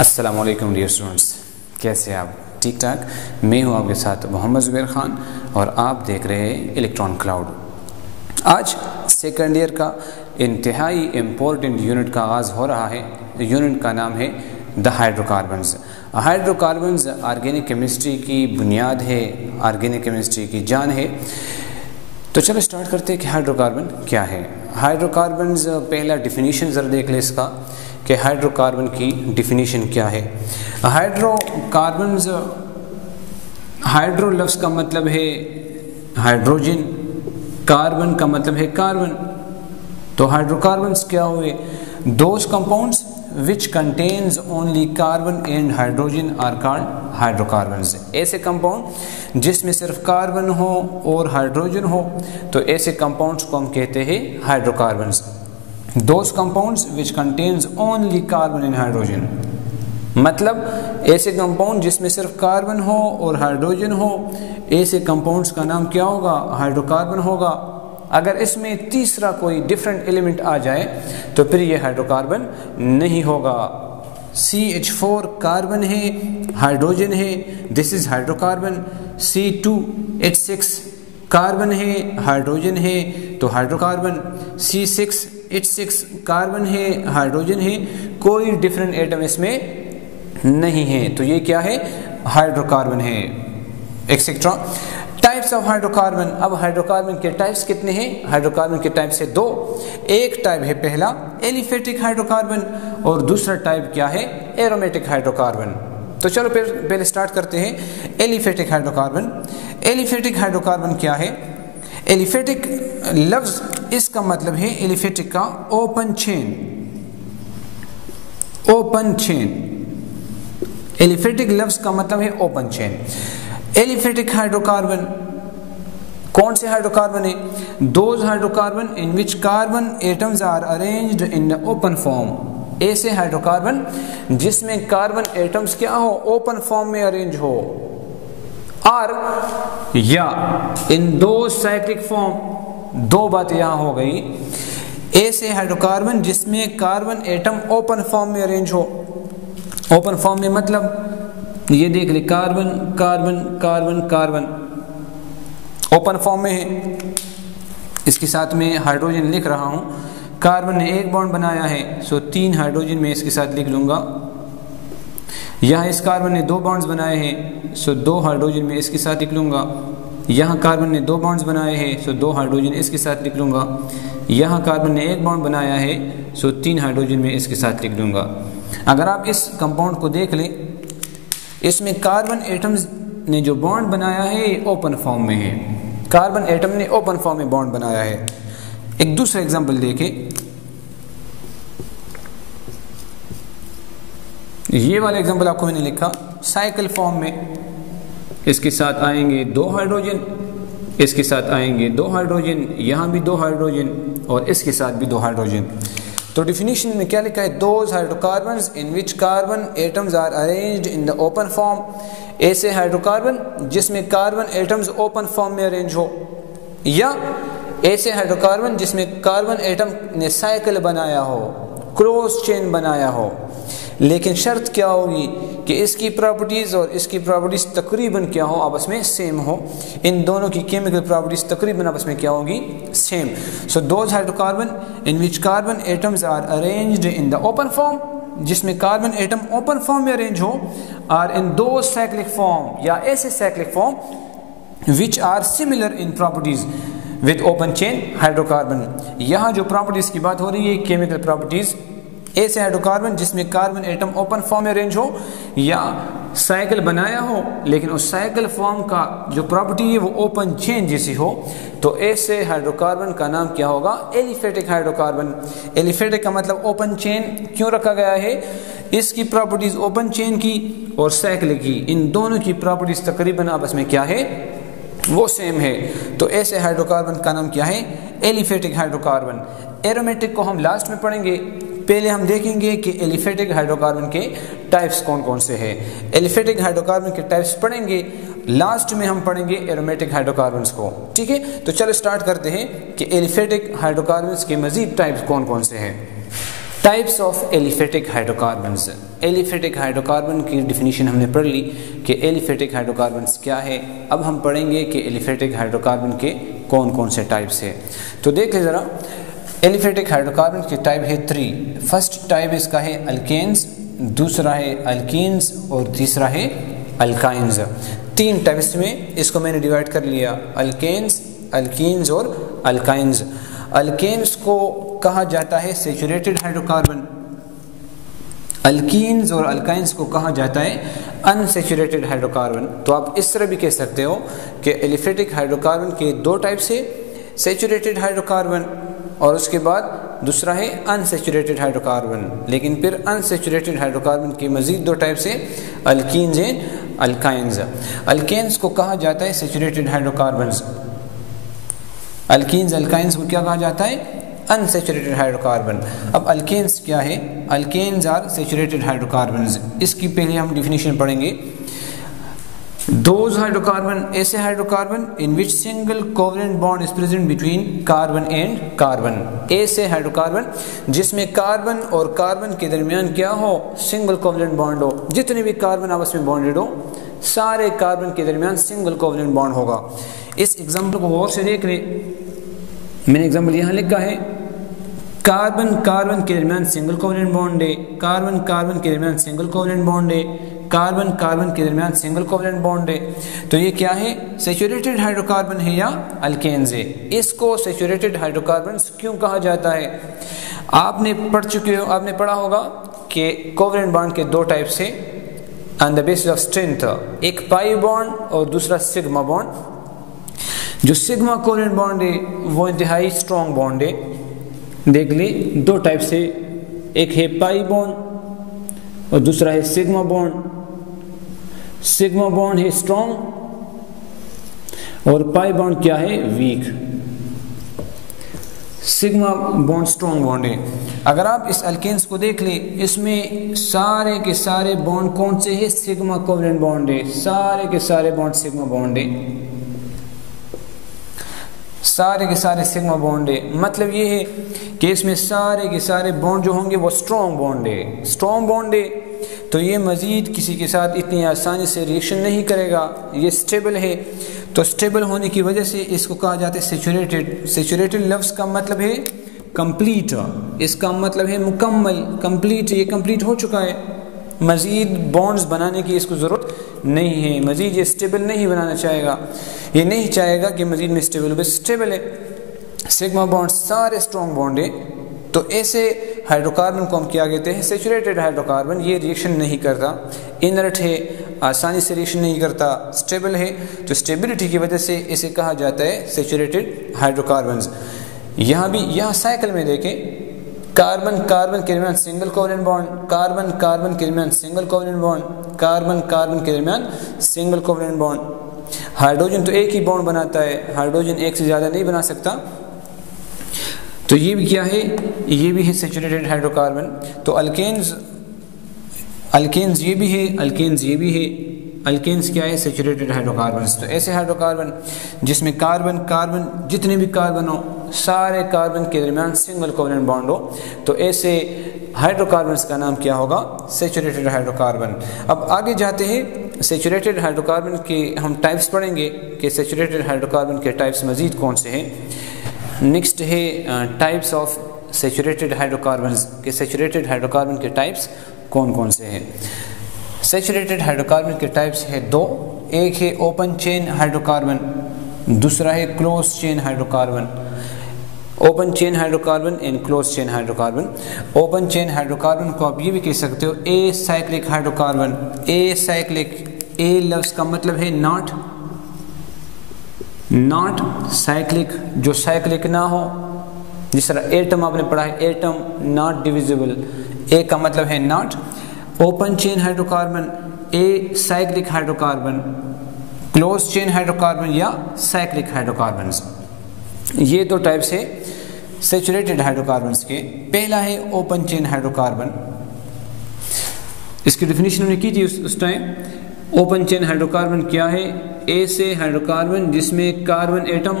अस्सलामुअलैकुम dear students, कैसे आप? ठीक ठाक। मैं हूं आपके साथ मोहम्मद ज़ुबैर ख़ान और आप देख रहे हैं इलेक्ट्रॉन क्लाउड। आज सेकेंड ईयर का इंतहाई इम्पोर्टेंट यूनिट का आगाज़ हो रहा है। यूनिट का नाम है the hydrocarbons. Hydrocarbons organic chemistry की बुनियाद है, ऑर्गेनिक केमिस्ट्री की जान है। तो चलो स्टार्ट करते हैं कि हाइड्रोकार्बन क्या है। हाइड्रोकार्बन्स, पहला डिफिनीशन ज़रा देख लें इसका कि हाइड्रोकार्बन की डिफिनीशन क्या है। हाइड्रोकार्बन्स, हाइड्रो लफ्ज़ का मतलब है हाइड्रोजन, कार्बन का मतलब है कार्बन। तो हाइड्रोकार्बन्स क्या हुए? Those compounds which contains only carbon and hydrogen are called hydrocarbons। ऐसे कंपाउंड जिसमें सिर्फ कार्बन हो और हाइड्रोजन हो तो ऐसे कंपाउंड्स को हम कहते हैं hydrocarbons. those compounds which contains only carbon and hydrogen, मतलब ऐसे कंपाउंड जिसमें सिर्फ कार्बन हो और हाइड्रोजन हो, ऐसे कंपाउंड्स का नाम क्या होगा? हाइड्रोकार्बन होगा। अगर इसमें तीसरा कोई डिफरेंट एलिमेंट आ जाए तो फिर ये हाइड्रोकार्बन नहीं होगा। CH4 कार्बन है, हाइड्रोजन है, this is hydrocarbon. C2H6 carbon है, हाइड्रोजन है, तो हाइड्रोकार्बन। C6H6 कार्बन है, हाइड्रोजन है, कोई डिफरेंट एटम इसमें नहीं है, तो ये क्या है? हाइड्रोकार्बन है, एक्सेट्रा। Types of hydrocarbon. अब हाइड्रोकार्बन के टाइप्स कितने हैं? हाइड्रोकार्बन के टाइप से दो। एक टाइप है पहला एलिफेटिक हाइड्रोकार्बन और दूसरा टाइप क्या है? Aromatic hydrocarbon. तो चलो पहले स्टार्ट करते हैं एलिफेटिक हाइड्रोकार्बन। एलिफेटिक हाइड्रोकार्बन क्या है? एलिफेटिक लफ्ज इसका मतलब है, एलिफेटिक का open chain, open chain. Aliphatic लफ्ज का मतलब है ओपन चेन। एलिफेटिक हाइड्रोकार्बन कौन से हाइड्रोकार्बन है? Those hydrocarbon in which carbon atoms are arranged in the open form. ऐसे हाइड्रोकार्बन जिसमें कार्बन एटम्स क्या हो? ओपन फॉर्म में अरेंज हो। और या इन दो साइक्लिक फॉर्म, दो बात यहां हो गई। ऐसे हाइड्रोकार्बन जिसमें कार्बन एटम ओपन फॉर्म में अरेंज हो। ओपन फॉर्म में मतलब ये देख ले, carbon carbon carbon carbon open form में है। इसके साथ में हाइड्रोजन लिख रहा हूं। कार्बन ने एक बॉन्ड बनाया है, सो 3 हाइड्रोजन में इसके साथ लिख लूंगा। यहां इस कार्बन ने 2 बॉन्ड्स बनाए हैं, सो 2 हाइड्रोजन में इसके साथ लिख लूंगा। यहां कार्बन ने 2 बॉन्ड्स बनाए हैं, सो 2 हाइड्रोजन इसके साथ लिख लूंगा। यहां कार्बन ने 1 बॉन्ड बनाया है, सो 3 हाइड्रोजन में इसके साथ लिख लूंगा। अगर आप इस कंपाउंड को देख लें, इसमें कार्बन एटम्स ने जो बॉन्ड बनाया है ओपन फॉर्म में है। कार्बन एटम ने ओपन फॉर्म में बॉन्ड बनाया है। एक दूसरा एग्जांपल देखें, ये वाला एग्जांपल आपको मैंने लिखा साइकिल फॉर्म में। इसके साथ आएंगे 2 हाइड्रोजन, इसके साथ आएंगे 2 हाइड्रोजन, यहां भी 2 हाइड्रोजन और इसके साथ भी 2 हाइड्रोजन। तो डिफिनीशन में क्या लिखा है? Those hydrocarbons in which carbon atoms are arranged in the open form. ऐसे हाइड्रोकार्बन जिसमें कार्बन एटम्स ओपन फॉर्म में अरेंज हो, या ऐसे हाइड्रोकार्बन जिसमें कार्बन एटम ने साइकिल बनाया हो, क्रॉस चेन बनाया हो। लेकिन शर्त क्या होगी कि इसकी प्रॉपर्टीज और इसकी प्रॉपर्टीज तकरीबन क्या हो? आपस में सेम हो। इन दोनों की केमिकल प्रॉपर्टीज तकरीबन आपस में क्या होगी? Same. So those hydrocarbon in which carbon atoms are arranged in the open form, जिसमें कार्बन एटम ओपन फॉर्म में अरेंज हो, आर इन दो साइक्लिक फॉर्म, या ऐसे cyclic form which are similar in properties with open chain hydrocarbon. यहाँ जो properties की बात हो रही है केमिकल प्रॉपर्टीज, ऐसे हाइड्रोकार्बन जिसमें कार्बन एटम ओपन फॉर्म में अरेंज हो या साइकिल बनाया हो, लेकिन उस साइकिल फॉर्म का जो प्रॉपर्टी है वो ओपन चेन जैसी हो, तो ऐसे हाइड्रोकार्बन का नाम क्या होगा? Aliphatic hydrocarbon. एलिफेटिक का मतलब ओपन चेन क्यों रखा गया है? इसकी प्रॉपर्टीज ओपन चेन की और साइकिल की, इन दोनों की प्रॉपर्टीज तकरीबन आपस में क्या है? वो सेम है। तो ऐसे हाइड्रोकार्बन का नाम क्या है? Aliphatic hydrocarbon. एरोमेटिक को हम लास्ट में पढ़ेंगे। पहले हम देखेंगे कि एलिफेटिक हाइड्रोकार्बन के टाइप्स कौन कौन से हैं। एलिफेटिक हाइड्रोकार्बन के टाइप्स पढ़ेंगे, लास्ट में हम पढ़ेंगे एरोमेटिक हाइड्रोकार्बन्स को। ठीक है, तो चलो स्टार्ट करते हैं कि एलिफेटिक हाइड्रोकार्बन्स के मजीद टाइप्स कौन कौन से हैं। Types of aliphatic hydrocarbons. Aliphatic hydrocarbon की डिफिनीशन हमने पढ़ ली कि एलिफेटिक हाइड्रोकार्बन्स क्या है। अब हम पढ़ेंगे कि एलिफेटिक हाइड्रोकार्बन के कौन कौन से टाइप्स है। तो देख ले ज़रा, एलिफेटिक हाइड्रोकार्बन के टाइप है 3। फर्स्ट टाइप इसका है अल्केन्स, दूसरा है अल्कीन्स और तीसरा है अल्काइंस। 3 टाइप्स में इसको मैंने डिवाइड कर लिया, अल्केन्स, अल्कीन्स और अल्काइंस। अल्केन्स को कहा जाता है सैचुरेटेड हाइड्रोकार्बन, अल्कीन्स और अल्काइंस को कहा जाता है अनसैचुरेटेड हाइड्रोकार्बन। तो आप इस तरह भी कह सकते हो कि एलिफेटिक हाइड्रोकार्बन के 2 टाइप्स है, सैचुरेटेड हाइड्रोकार्बन और उसके बाद दूसरा है अनसैचुरेटेड हाइड्रोकार्बन। लेकिन फिर अनसैचुरेटेड हाइड्रोकार्बन के मज़ीद 2 टाइप्स है, अल्कीन्स एंड अल्काइंस। अल्केन्स को कहा जाता है सैचुरेटेड हाइड्रोकार्बन्स, अल्कीन्स अल्काइंस को क्या कहा जाता है, अनसैचुरेटेड हाइड्रोकार्बन। अब अल्केन्स क्या है, अल्केन्स आर सैचुरेटेड हाइड्रोकार्बन्स। इसकी पहले हम डिफिनीशन पढ़ेंगे। दोज हाइड्रोकार्बन, ऐसे hydrocarbon in which single covalent bond is present between carbon and carbon. ऐसे हाइड्रोकार्बन जिसमें कार्बन और कार्बन के दरमियान क्या हो, सिंगल कोवेलेंट बॉन्ड हो। जितने भी कार्बन आपस में बॉन्डेड हो, सारे कार्बन के दरमियान सिंगल कोवेलेंट बॉन्ड होगा। इस एग्जाम्पल को गौर से देख ले, मैंने एग्जाम्पल यहाँ लिखा है, कार्बन कार्बन के दरमियान सिंगल कोवेलेंट बॉन्ड है, कार्बन कार्बन के दरमियान सिंगल कोवेलेंट बॉन्ड है, कार्बन कार्बन के दरमियान सिंगल कोवेलेंट बॉन्ड है। तो ये क्या है, सैचुरेटेड हाइड्रोकार्बन है या अल्केन्स है। इसको सैचुरेटेड हाइड्रोकार्बन्स क्यों कहा जाता है? आपने पढ़ चुके हो, आपने पढ़ा होगा कि कोवेलेंट बॉन्ड के 2 टाइप्स है on the basis of strength, एक पाई बॉन्ड और दूसरा सिग्मा बॉन्ड। जो सिग्मा कोवेलेंट बॉन्ड है वो इंतहाई स्ट्रॉन्ग बॉन्ड है। देख ले, 2 टाइप से, एक है पाई बॉन्ड और दूसरा है सिग्मा बॉन्ड। सिग्मा बॉन्ड है स्ट्रॉन्ग और पाई बॉन्ड क्या है, weak. Sigma bond strong bond है। अगर आप इस अल्केन्स को देख ले, इसमें सारे के सारे बॉन्ड कौन से है, सिग्मा कोवेलेंट बॉन्ड है। सारे के सारे बॉन्ड सिग्मा बॉन्ड है, सारे के सारे सिग्मा बॉन्ड है। मतलब ये है कि इसमें सारे के सारे बॉन्ड जो होंगे वो स्ट्रॉन्ग बॉन्ड है। स्ट्रॉन्ग बॉन्ड है तो ये मज़ीद किसी के साथ इतनी आसानी से रिएक्शन नहीं करेगा, ये स्टेबल है। तो स्टेबल होने की वजह से इसको कहा जाता है सैचुरेटेड। सैचुरेटेड लफ्ज़ का मतलब है कंप्लीट, इसका मतलब है मुकम्मल, कंप्लीट, ये कंप्लीट हो चुका है। मज़ीद बॉन्ड्स बनाने की इसको ज़रूरत नहीं है, मज़ीद ये स्टेबल नहीं बनाना चाहेगा, ये नहीं चाहेगा कि मज़ीद में स्टेबल हो, बस स्टेबल है। सिग्मा बॉन्ड सारे स्ट्रॉन्ग बॉन्ड है। तो ऐसे हाइड्रोकार्बन को हम क्या कहते हैं, सैचुरेटेड हाइड्रोकार्बन। ये रिएक्शन नहीं करता, इनर्ट है, आसानी से रिएक्शन नहीं करता, स्टेबल है। तो स्टेबिलिटी की वजह से इसे कहा जाता है सैचुरेटेड हाइड्रोकार्बन्स। यहाँ भी, यहाँ साइकिल में देखें, कार्बन कार्बन के दरमियान single covalent bond, carbon carbon के दरमियान single covalent bond, carbon carbon के दरमियान सिंगल कोवेलेंट बॉन्ड। हाइड्रोजन तो एक ही बॉन्ड बनाता है, हाइड्रोजन एक से ज़्यादा नहीं बना सकता। तो ये भी क्या है, ये भी है सैचुरेटेड हाइड्रोकार्बन। तो अल्केन्स, अल्केन्स ये भी है, अल्केन्स ये भी है। अल्केन्स क्या है, सैचुरेटेड हाइड्रोकार्बन्स। तो ऐसे हाइड्रोकार्बन जिसमें कार्बन कार्बन, जितने भी कार्बन हो, सारे कार्बन के दरमियान सिंगल कोवेलेंट बॉन्ड हो, तो ऐसे हाइड्रोकार्बन्स का नाम क्या होगा, सैचुरेटेड हाइड्रोकार्बन। अब आगे जाते हैं, सैचुरेटेड हाइड्रोकार्बन के हम टाइप्स पढ़ेंगे कि सैचुरेटेड हाइड्रोकार्बन के टाइप्स मज़ीद कौन से हैं। नेक्स्ट है टाइप्स ऑफ सैचुरेटेड हाइड्रोकार्बन्स के सैचुरेटेड हाइड्रोकार्बन के टाइप्स कौन कौन से हैं। सैचुरेटेड हाइड्रोकार्बन के टाइप्स है 2, एक है ओपन चेन हाइड्रोकार्बन, दूसरा है close chain hydrocarbon. Open chain hydrocarbon and close chain hydrocarbon. Open chain hydrocarbon को आप ये भी कह सकते हो acyclic hydrocarbon. Acyclic, A लफ्ज़ का मतलब है नॉट, नॉट साइक्लिक, जो साइक्लिक ना हो। जिस तरह एटम आपने पढ़ा है, एटम नॉट डिविजिबल, ए का मतलब है not. Open chain hydrocarbon, acyclic hydrocarbon, close chain hydrocarbon या साइक्लिक हाइड्रोकार्बन्स। ये 2 टाइप्स है सैचुरेटेड हाइड्रोकार्बन्स के। पहला है ओपन चेन हाइड्रोकार्बन, इसकी डेफिनेशन हमने की थी उस टाइम। ओपन चेन हाइड्रोकार्बन क्या है, ऐसे हाइड्रोकार्बन जिसमें कार्बन एटम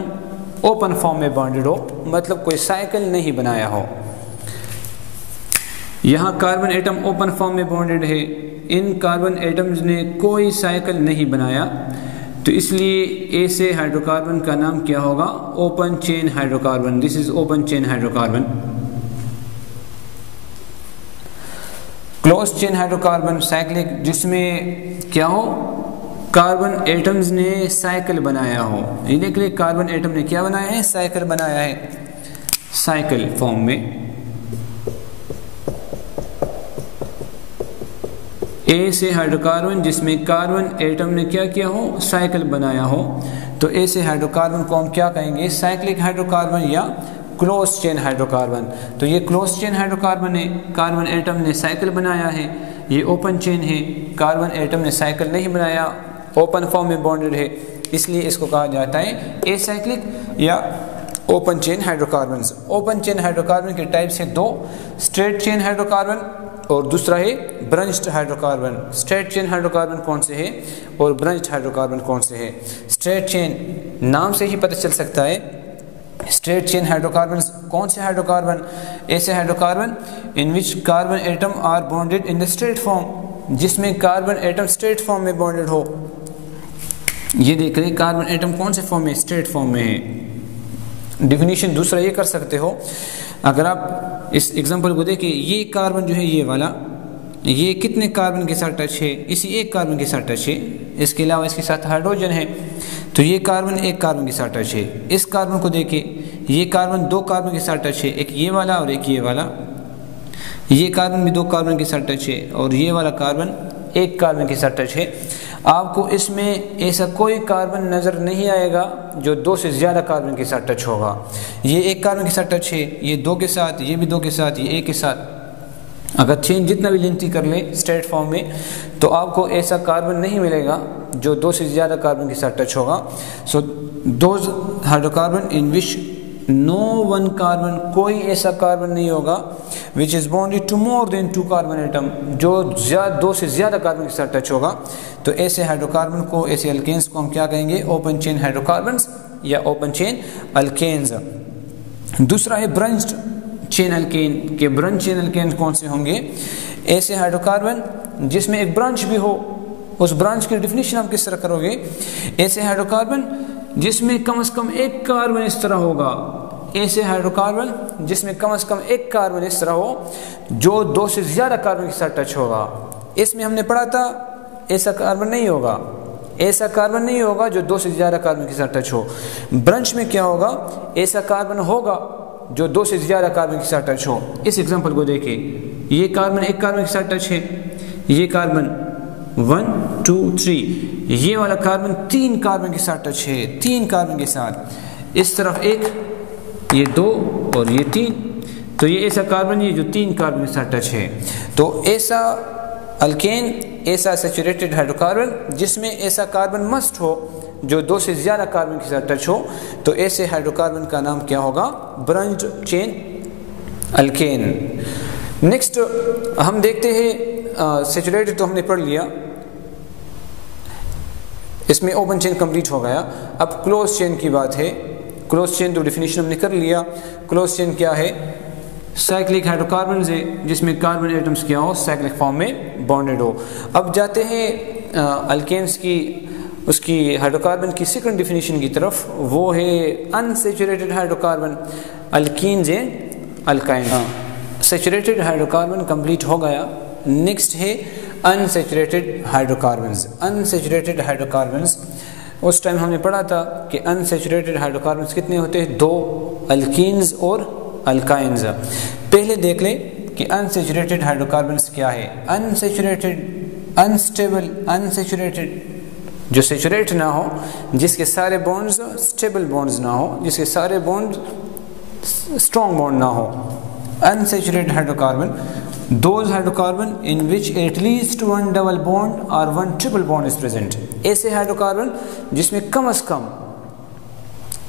ओपन फॉर्म में बॉन्डेड हो, मतलब कोई साइकिल नहीं बनाया हो। यहाँ कार्बन एटम ओपन फॉर्म में बॉन्डेड है, इन कार्बन एटम्स ने कोई साइकिल नहीं बनाया, तो इसलिए ए से हाइड्रोकार्बन का नाम क्या होगा? Open chain hydrocarbon. This is open chain hydrocarbon. Close chain hydrocarbon cyclic, जिसमें क्या हो? कार्बन एटम्स ने साइकिल बनाया हो। ये देख ले, कार्बन एटम ने क्या बनाया है? साइकिल बनाया है, साइकिल फॉर्म में। ए से हाइड्रोकार्बन जिसमें कार्बन एटम ने क्या किया हो? साइकिल बनाया हो, तो ए से हाइड्रोकार्बन को हम क्या कहेंगे? साइक्लिक हाइड्रोकार्बन या क्लोज चेन हाइड्रोकार्बन। तो ये क्लोज चेन हाइड्रोकार्बन है, कार्बन एटम ने साइकिल बनाया है। ये ओपन चेन है, कार्बन एटम ने साइकिल नहीं बनाया, ओपन फॉर्म में बॉन्डेड है, इसलिए इसको कहा जाता है एसाइक्लिक या open chain hydrocarbon. Open chain hydrocarbon के टाइप से दो, स्ट्रेट चेन हाइड्रोकार्बन और दूसरा है ब्रंच्ड हाइड्रोकार्बन। स्ट्रेट चेन हाइड्रोकार्बन कौन से है और ब्रंच्ड हाइड्रोकार्बन कौन से है? स्ट्रेट चेन नाम से ही पता चल सकता है। स्ट्रेट चेन हाइड्रोकार्बन कौन से हाइड्रोकार्बन? ऐसे hydrocarbon in which carbon atom are bonded in the straight form, जिसमें कार्बन एटम स्ट्रेट फॉर्म में बॉन्डेड हो। ये देख रहे, कार्बन एटम कौन से फॉर्म में? स्ट्रेट फॉर्म में है। डिफिनीशन दूसरा ये कर सकते हो, अगर आप इस एग्जांपल को देखिए, ये कार्बन जो है ये वाला, ये कितने कार्बन के साथ टच है? इसी एक कार्बन के साथ टच है, इसके अलावा इसके साथ हाइड्रोजन है, तो ये कार्बन एक कार्बन के साथ टच है। इस कार्बन को देखिए, ये कार्बन दो कार्बन के साथ टच है, एक ये वाला और एक ये वाला। ये कार्बन भी दो कार्बन के साथ टच है और ये वाला कार्बन एक कार्बन के साथ टच है। आपको इसमें ऐसा कोई कार्बन नज़र नहीं आएगा जो दो से ज़्यादा कार्बन के साथ टच होगा। ये एक कार्बन के साथ टच है, ये दो के साथ, ये भी दो के साथ, ये एक के साथ। अगर चेन जितना भी लेंथी कर ले स्ट्रेट फॉर्म में, तो आपको ऐसा कार्बन नहीं मिलेगा जो दो से ज़्यादा कार्बन के साथ टच होगा। So those hydrocarbon in which no one carbon, कोई ऐसा कार्बन नहीं होगा which is bonded to more than two carbon atom, जो दो से ज़्यादा कार्बन के साथ टच होगा। तो ऐसे हाइड्रोकार्बन को, ऐसे अल्केन्स को हम क्या कहेंगे? ओपन चेन हाइड्रोकार्बन्स या ओपन चेन अल्केन्स। दूसरा है ब्रंच्ड चेन अल्केन। के ब्रंच चेन अल्केन कौन से होंगे? ऐसे हाइड्रोकार्बन जिसमें एक ब्रांच भी हो। उस ब्रांच की डिफिनीशन आप किस तरह करोगे? ऐसे हाइड्रोकार्बन जिसमें कम से कम एक कार्बन इस तरह होगा। ऐसे हाइड्रोकार्बन जिसमें कम से कम एक कार्बन इस तरह हो जो दो से ज़्यादा कार्बन के साथ टच होगा। इसमें हमने पढ़ा था ऐसा कार्बन नहीं होगा, ऐसा कार्बन नहीं होगा जो दो से ज़्यादा कार्बन के साथ टच हो। ब्रंच में क्या होगा? ऐसा कार्बन होगा जो दो से ज़्यादा कार्बन के साथ टच हो। इस एग्जांपल को देखिए, ये कार्बन एक कार्बन के साथ टच है, ये कार्बन 1 2 3, ये वाला कार्बन 3 कार्बन के साथ टच है, 3 कार्बन के साथ। इस तरफ एक, ये 2 और ये 3, तो ये ऐसा कार्बन है जो 3 कार्बन के साथ टच है। तो ऐसा अल्केन, ऐसा सैचुरेटेड हाइड्रोकार्बन जिसमें ऐसा कार्बन मस्ट हो जो दो से ज़्यादा कार्बन के साथ टच हो, तो ऐसे हाइड्रोकार्बन का नाम क्या होगा? ब्रंच्ड चेन अल्केन। नेक्स्ट हम देखते हैं, सैचुरेटेड तो हमने पढ़ लिया, इसमें ओपन चेन कंप्लीट हो गया। अब क्लोज चेन की बात है। क्लोज चेन तो डिफिनीशन हमने कर लिया। क्लोज चेन क्या है? साइक्लिक हाइड्रोकार्बन है जिसमें कार्बन एटम्स क्या हो? साइक्लिक फॉर्म में बॉन्डेड हो। अब जाते हैं अल्केन्स की, उसकी हाइड्रोकार्बन की सेकंड डिफिनीशन की तरफ, वो है unsaturated hydrocarbon, alkenes and alkynes. Saturated hydrocarbon complete हो गया। नेक्स्ट है अनसैचुरेटेड हाइड्रोकार्बन्स। अनसैचुरेटेड हाइड्रोकार्बन्स, उस टाइम हमने पढ़ा था कि अनसैचुरेटेड हाइड्रोकार्बन्स कितने होते हैं? 2, अल्कीन्स और अल्काइन्स। पहले देख ले कि अनसैचुरेटेड हाइड्रोकार्बन्स क्या है। अनसैचुरेटेड, अनस्टेबल, अनसैचुरेटेड जो सैचुरेट ना हो, जिसके सारे बॉन्ड्स स्टेबल बॉन्ड्स ना हो, जिसके सारे बॉन्ड स्ट्रॉन्ग बॉन्ड ना हो। Unsaturated hydrocarbon, those hydrocarbon in which at least one double bond or one triple bond is present। ऐसे हाइड्रोकार्बन जिसमें कम से कम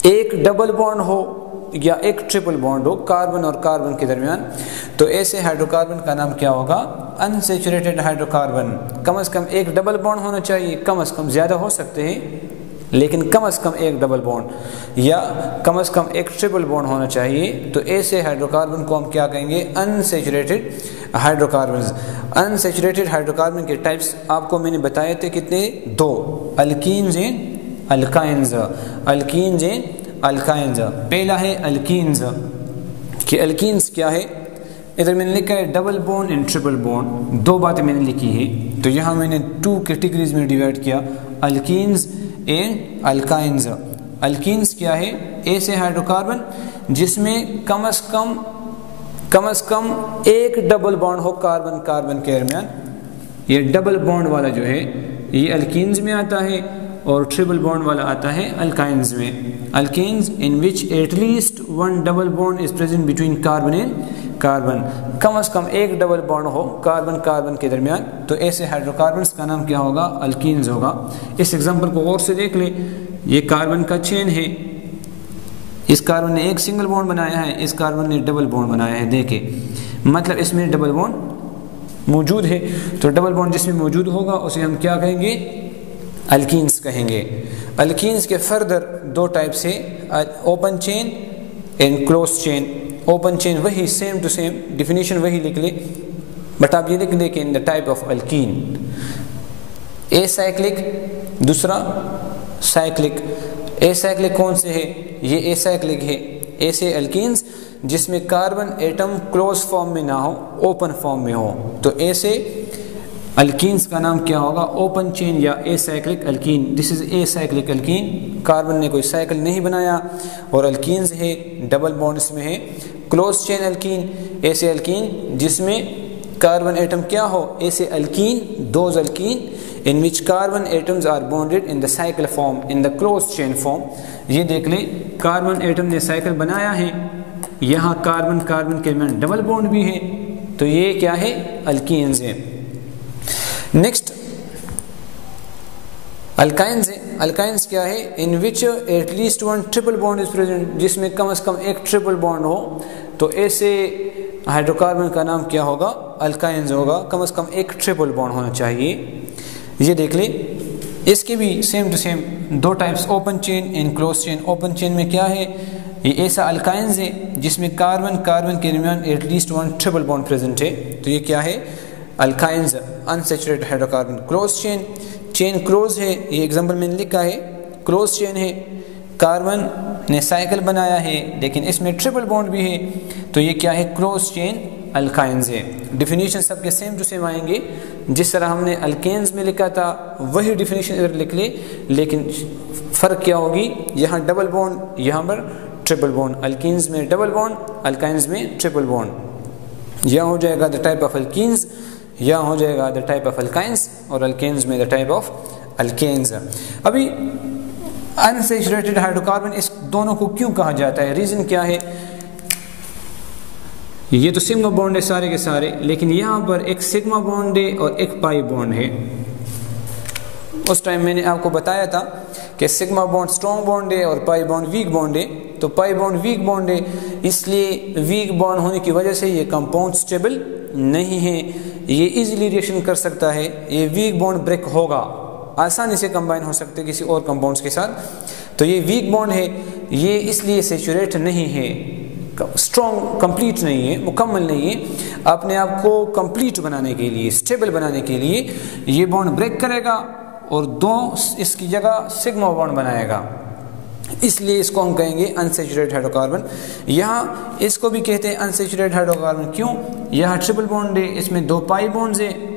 एक डबल बॉन्ड हो या एक ट्रिपल बॉन्ड हो कार्बन और कार्बन के दरमियान, तो ऐसे हाइड्रोकार्बन का नाम क्या होगा? Unsaturated hydrocarbon. कम से कम एक डबल बॉन्ड होना चाहिए, कम से कम, ज़्यादा हो सकते हैं, लेकिन कम से कम एक डबल बॉन्ड या कम से कम एक ट्रिपल बॉन्ड होना चाहिए। तो ऐसे हाइड्रोकार्बन को हम क्या कहेंगे? Unsaturated hydrocarbons. अनसैचुरेटेड हाइड्रोकार्बन के टाइप्स आपको मैंने बताए थे कितने? 2, alkenes and alkynes. Alkenes and alkynes. पहला है अल्कीन्स कि अल्कीन्स क्या है? इधर मैंने लिखा है double bond and triple bond, 2 बातें मैंने लिखी है। तो यहाँ मैंने 2 कैटेगरीज में डिवाइड किया, अल्कीन्स एंड अल्काइन्स। अल्कीन्स क्या है? ऐसे हाइड्रोकार्बन जिसमें कम से कम एक डबल बॉन्ड हो कार्बन कार्बन के दरमियान। ये डबल बॉन्ड वाला जो है ये अल्कीन्स में आता है और ट्रिपल बॉन्ड वाला आता है अल्काइन्स में। Alkenes in which at least 1 double bond is present between carbon and carbon, कम से कम एक डबल बॉन्ड हो कार्बन कार्बन के दरमियान। तो ऐसे हाइड्रोकार्बन्स का नाम क्या होगा? अल्कीन्स होगा। इस एग्जांपल को और से देख ले, ये कार्बन का चेन है, इस कार्बन ने एक सिंगल बॉन्ड बनाया है, इस कार्बन ने डबल बॉन्ड बनाया है। देखे मतलब इसमें डबल बॉन्ड मौजूद है। तो डबल बॉन्ड जिसमें मौजूद होगा उसे हम क्या कहेंगे? अल्कीन्स कहेंगे। अल्कीन्स के फर्दर 2 टाइप से, open chain and close chain. Open chain वही सेम टू सेम, डिफिनीशन वही लिख ले, बट आप ये लिख ले कि in the type of alkyne, acyclic, दूसरा साइक्लिक। एसाइक्लिक कौन से है? ये एसाइक्लिक है। ऐसे अल्कीन्स जिसमें कार्बन एटम क्लोज फॉर्म में ना हो, ओपन फॉर्म में हो। तो ऐसे अल्कीन्स का नाम क्या होगा? ओपन चेन या acyclic alkyne. This is acyclic alkyne, carbon ने कोई साइकिल नहीं बनाया और अल्कीन्स है, डबल बॉन्ड इसमें है। क्लोज चेन अल्कीन, ऐसे अल्कीन जिसमें कार्बन एटम क्या हो? ऐसे alkene, those alkene in which carbon atoms are bonded in the cycle form, in the close chain form. ये देख ले, कार्बन एटम ने साइकिल बनाया है, यहाँ कार्बन कार्बन के दरमियान डबल बॉन्ड भी है, तो ये क्या है? अल्कीन्स है। नेक्स्ट अल्काइन्स है। अल्काइन्स क्या है? In which at least 1 triple bond is present, जिसमें कम से कम एक ट्रिपल बॉन्ड हो। तो ऐसे हाइड्रोकार्बन का नाम क्या होगा? अल्काइन्स होगा। कम से कम एक ट्रिपल बॉन्ड होना चाहिए। ये देख ले, इसके भी same to same 2 types, open chain and close chain. Open chain में क्या है? ये ऐसा अल्काइन्स है जिसमें कार्बन कार्बन के दरमियान एटलीस्ट 1 ट्रिपल बॉन्ड प्रेजेंट है। तो ये क्या है? Alkynes, unsaturated hydrocarbon. Close chain, chain close है, ये एग्जांपल मैंने लिखा है, क्लोज चेन है, कार्बन ने साइकिल बनाया है लेकिन इसमें ट्रिपल बॉन्ड भी है, तो ये क्या है? क्लोज चेन अल्काइन्स है। डिफिनीशन सबके सेम टू सेम आएंगे, जिस तरह हमने अल्केन्स में लिखा था वही डिफिनीशन इधर लिख ले, लेकिन फ़र्क क्या होगी? यहाँ डबल बॉन्ड, यहाँ पर ट्रिपल बॉन्ड। अल्कीन्स में डबल बॉन्ड, अल्काइन्स में ट्रिपल बॉन्ड। यहाँ हो जाएगा द टाइप ऑफ अल्कीन्स, यहाँ हो जाएगा द टाइप ऑफ अल्काइन्स, और अल्केन्स में द टाइप ऑफ अल्केन्स। अभी अनसैचुरेटेड हाइड्रोकार्बन, इस दोनों को क्यों कहा जाता है? रीज़न क्या है? ये तो सिग्मा बॉन्ड है सारे के सारे, लेकिन यहाँ पर एक सिग्मा बॉन्ड है और एक पाई बॉन्ड है। उस टाइम मैंने आपको बताया था कि सिग्मा बॉन्ड स्ट्रॉन्ग बॉन्ड है और पाई बॉन्ड वीक बॉन्ड है। तो पाई बॉन्ड वीक बॉन्ड है, इसलिए वीक बॉन्ड होने की वजह से ये कंपाउंड स्टेबल नहीं है, ये इजीली रिएक्शन कर सकता है, ये वीक बॉन्ड ब्रेक होगा, आसानी से कंबाइन हो सकते किसी और कंपाउंड्स के साथ। तो ये वीक बॉन्ड है, ये इसलिए सैचुरेट नहीं है, स्ट्रॉन्ग कंप्लीट नहीं है, मुकम्मल नहीं है। अपने आप को कंप्लीट बनाने के लिए, स्टेबल बनाने के लिए ये बॉन्ड ब्रेक करेगा और दो इसकी जगह सिग्मा बॉन्ड बनाएगा, इसलिए इसको हम कहेंगे अनसैचुरेटेड हाइड्रोकार्बन। यहाँ इसको भी कहते हैं अनसैचुरेटेड हाइड्रोकार्बन, क्यों? यहाँ ट्रिपल बॉन्ड है, इसमें 2 पाई बॉन्ड्स है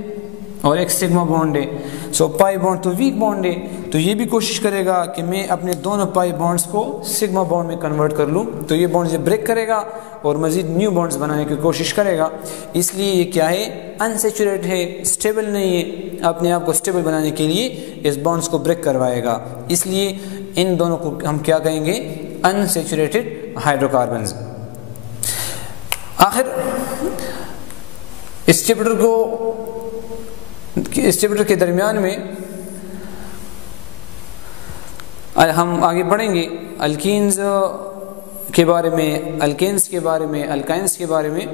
और एक सिग्मा बॉन्ड है। सो पाई बॉन्ड तो वीक बॉन्ड है, तो ये भी कोशिश करेगा कि मैं अपने दोनों पाई बॉन्ड्स को सिग्मा बॉन्ड में कन्वर्ट कर लूँ, तो ये बॉन्ड से ब्रेक करेगा और मज़ीद न्यू बॉन्ड्स बनाने की कोशिश करेगा। इसलिए ये क्या है? अनसैचुरेटेड है, स्टेबल नहीं है। अपने आप को स्टेबल बनाने के लिए इस बॉन्ड्स को ब्रेक करवाएगा, इसलिए इन दोनों को हम क्या कहेंगे? Unsaturated hydrocarbons. आखिर इस चैप्टर के दरमियान में हम आगे बढ़ेंगे अल्कीन्स के बारे में, अल्केन्स के बारे में, अल्काइन्स के बारे में।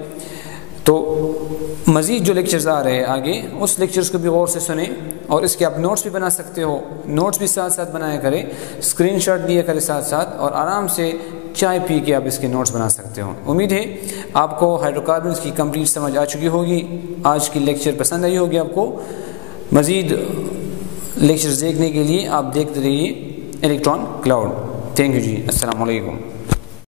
तो मज़ीद जो लेक्चर्स आ रहे हैं आगे, उस लेक्चर्स को भी गौर से सुने और इसके आप नोट्स भी बना सकते हो। नोट्स भी साथ साथ बनाया करें, स्क्रीनशॉट लिया करें साथ साथ, और आराम से चाय पी के आप इसके नोट्स बना सकते हो। उम्मीद है आपको हाइड्रोकार्बन्स की कंप्लीट समझ आ चुकी होगी। आज की लेक्चर पसंद आई होगी आपको। मज़ीद लेक्चर्स देखने के लिए आप देखते रहिए इलेक्ट्रॉन क्लाउड। थैंक यू जी, अस्सलाम वालेकुम।